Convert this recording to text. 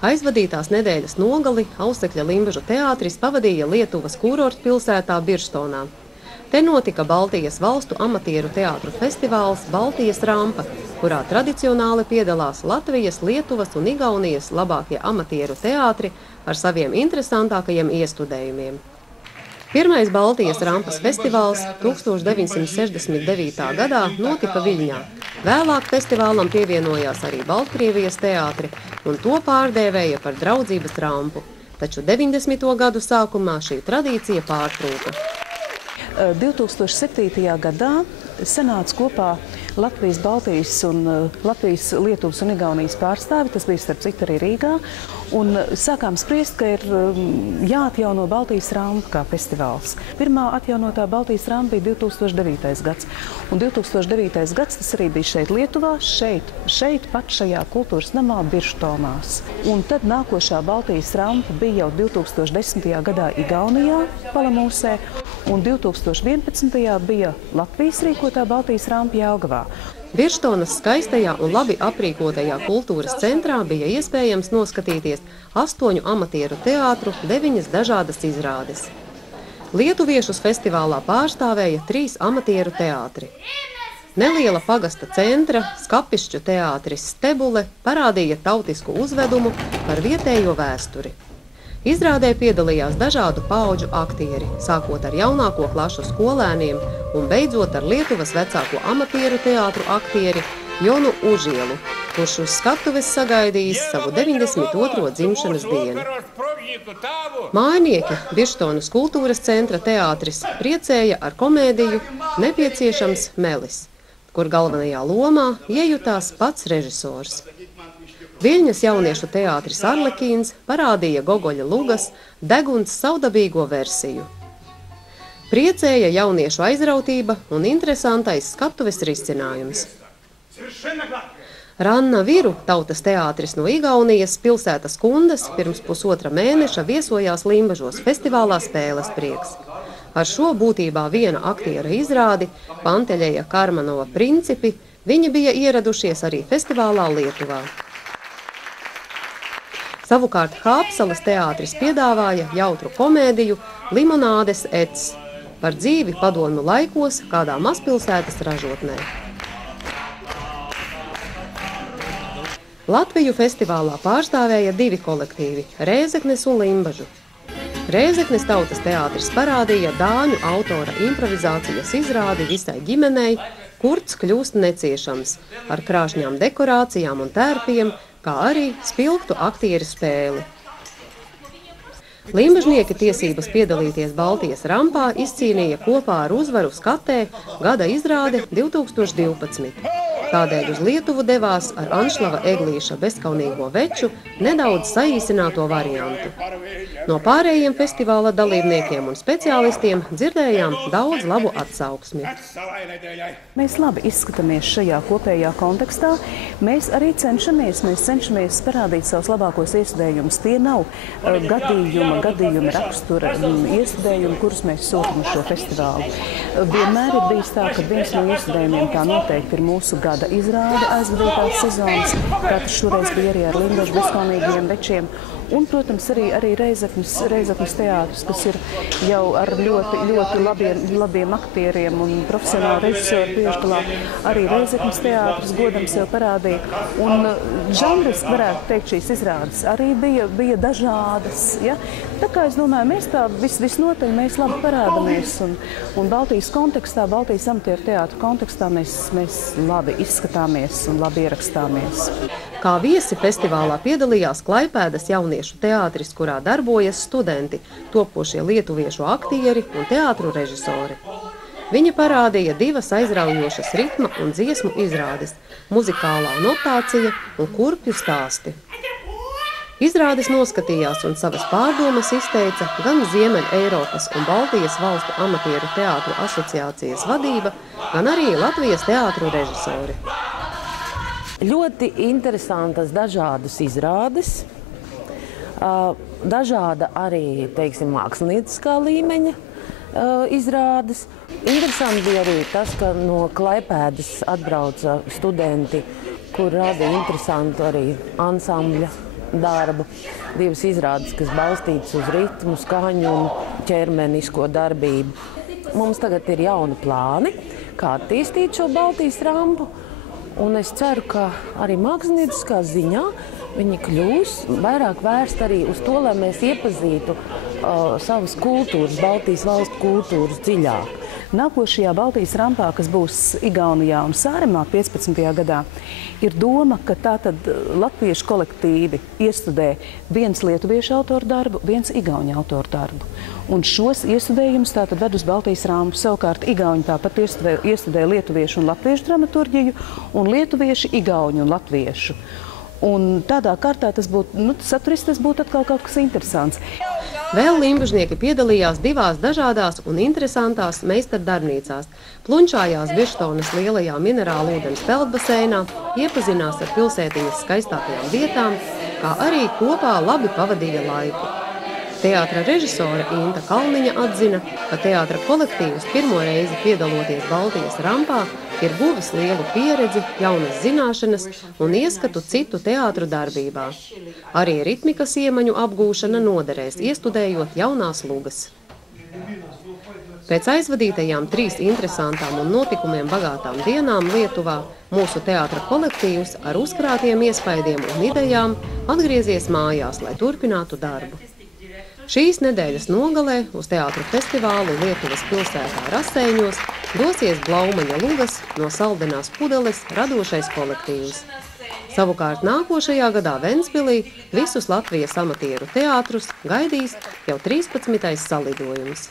Aizvadītās nedēļas nogali Ausekļa Limbažu teātris pavadīja Lietuvas kurortpilsētā Birštonā. Te notika Baltijas valstu amatieru teātru festivāls Baltijas rampa, kurā tradicionāli piedalās Latvijas, Lietuvas un Igaunijas labākie amatieru teātri ar saviem interesantākajiem iestudējumiem. Pirmais Baltijas rampas festivāls 1969. gadā notika Viļņā. Vēlāk festivālam pievienojās arī Baltkrievijas teātri un to pārdēvēja par draudzības rampu. Taču 90. gadu sākumā šī tradīcija pārtrūka. 2007. gadā sanāca kopā Latvijas, Baltijas un Latvijas, Lietuvas un Igaunijas pārstāvi, tas bija starp citu arī Rīgā, un sākām spriest, ka ir jāatjauno Baltijas rampa kā festivāls. Pirmā atjaunotā Baltijas rampa bija 2009. gads, un 2009. gads tas arī bija šeit Lietuvā, šeit pat šajā kultūras namā Birštonās. Un tad nākošā Baltijas rampa bija jau 2010. gadā Igaunijā, Palamūsē, un 2011. bija Latvijas rīkotā Baltijas rampa Jelgavā. Birštonas skaistajā un labi aprīkotajā kultūras centrā bija iespējams noskatīties 8 amatieru teātru, 9 dažādas izrādes. Lietuviešus festivālā pārstāvēja 3 amatieru teātri. Neliela pagasta centra, Skapišķu teātris Stebule parādīja tautisku uzvedumu par vietējo vēsturi. Izrādē piedalījās dažādu paudžu aktieri, sākot ar jaunāko klašu skolēniem un beidzot ar Lietuvas vecāko amatieru teātru aktieri Jonu Užielu, kurš uz skatuves sagaidījis savu 92. dzimšanas dienu. Mājnieki Birštonas kultūras centra teātris priecēja ar komēdiju Nepieciešams melis, kur galvenajā lomā iejutās pats režisors. Viļņas jauniešu teātris Arlekīns parādīja Gogoļa Lugas Deguns savdabīgo versiju. Priecēja jauniešu aizrautība un interesantais skatuves risinājums. Ranna Viru tautas teātris no Igaunijas pilsētas Kundas pirms pusotra mēneša viesojās Limbažos festivālā Spēles prieks. Ar šo būtībā viena aktiera izrādi, Panteļeja Karmanova principi, viņi bija ieradušies arī festivālā Lietuvā. Savukārt Hāpsalas teātris piedāvāja jautru komēdiju Limonādes Ets par dzīvi padomju laikos kādā mazpilsētas ražotnē. Latviju festivālā pārstāvēja 2 kolektīvi – Rēzeknes un Limbažu. Rēzeknes tautas teātris parādīja dāņu autora improvizācijas izrādi visai ģimenei Kurts kļūst neciešams ar krāšņām dekorācijām un tērpiem, kā arī spilgtu aktieru spēli. Limbažnieki tiesības piedalīties Baltijas rampā izcīnīja kopā ar uzvaru skatē gada izrāde 2012. Tādēļ uz Lietuvu devās ar Anšlava Eglīša bezkaunīgo veču nedaudz saīsināto variantu. No pārējiem festivāla dalībniekiem un speciālistiem dzirdējām daudz labu atsauksmi. Mēs labi izskatāmies šajā kopējā kontekstā. Mēs arī cenšamies parādīt savus labākos iestudējumus. Tie nav gadījuma rakstura iestudējumi, kurus mēs sūtam uz šo festivālu. Vienmēr ir bijis tā, ka viens no iestudējumiem tā noteikti ir mūsu gada izrāde aizvadītās sezonas, kā tas šoreiz bija arī ar Limbažu bezkaunīgajiem večiem. Un, protams, arī Reizeknes teātris, kas ir jau ar ļoti labiem aktieriem un profesionāli režisoru priekšgalā. Arī Reizeknes teātris godam sev parādīja. Un žanriski varētu teikt, šīs izrādes arī bija dažādas. Ja? Tā kā es domāju, mēs tā visnotaļ mēs labi parādamies. Un Baltijas kontekstā, Baltijas amatieru teātru kontekstā mēs labi izskatāmies un labi ierakstāmies. Kā viesi festivālā piedalījās Klaipēdas jauniešu teātris, kurā darbojas studenti, topošie lietuviešu aktieri un teātru režisori. Viņi parādīja 2 aizraujošas ritma un dziesmu izrādes – muzikālā notācija un kurpju stāsti. Izrādes noskatījās un savas pārdomas izteica gan Ziemeļa Eiropas un Baltijas valstu amatieru teātru asociācijas vadība, gan arī Latvijas teātru režisori. Ļoti interesantas dažādas izrādes, dažāda arī, teiksim, mākslinieckā līmeņa izrādes. Interesanti bija arī tas, ka no Klaipēdas atbrauca studenti, kur rada interesantu arī ansambļa darbu, 2 izrādes, kas balstītas uz ritmu, skaņu un ķermenisko darbību. Mums tagad ir jauni plāni, kā attīstīt šo Baltijas rampu, un es ceru, ka arī mākslinieckā ziņā viņi kļūs vairāk vērst arī uz to, lai mēs iepazītu savas kultūras, Baltijas valstu kultūras dziļāk. Nākošajā Baltijas rampā, kas būs Igaunijā un Sāremā 15. gadā, ir doma, ka tātad latviešu kolektīvi iestudē viens lietuviešu autoru darbu, viens igauņu autoru darbu. Un šos iestudējumus tātad ved uz Baltijas rampu. Savukārt igauņi tāpat iestudē lietuviešu un latviešu dramaturģiju, un lietuvieši igauņu un latviešu. Un tādā kārtā tas būtu, saturiski tas būtu atkal kaut kas interesants. Vēl limbužnieki piedalījās 2 dažādās un interesantās meistardarbnīcās. Plunčājās Birštonas lielajā minerālu ūdens peldbaseinā, iepazinās ar pilsētiņas skaistākajām vietām, kā arī kopā labi pavadīja laiku. Teātra režisore Inta Kalniņa atzina, ka teātra kolektīvs pirmo reizi piedaloties Baltijas rampā ir guvis lielu pieredzi, jaunas zināšanas un ieskatu citu teātru darbībā. Arī ritmikas iemaņu apgūšana noderēs, iestudējot jaunās lugas. Pēc aizvadītajām 3 interesantām un notikumiem bagātām dienām Lietuvā mūsu teātra kolektīvs ar uzkrātiem iespaidiem un idejām atgriezies mājās, lai turpinātu darbu. Šīs nedēļas nogalē uz teātru festivālu Lietuvas pilsētā Raseiņos dosies Blaumaņa lugas no Saldenās pudeles radošais kolektīvs. Savukārt nākošajā gadā Ventspilī visus Latvijas amatieru teātrus gaidīs jau 13. salidojums.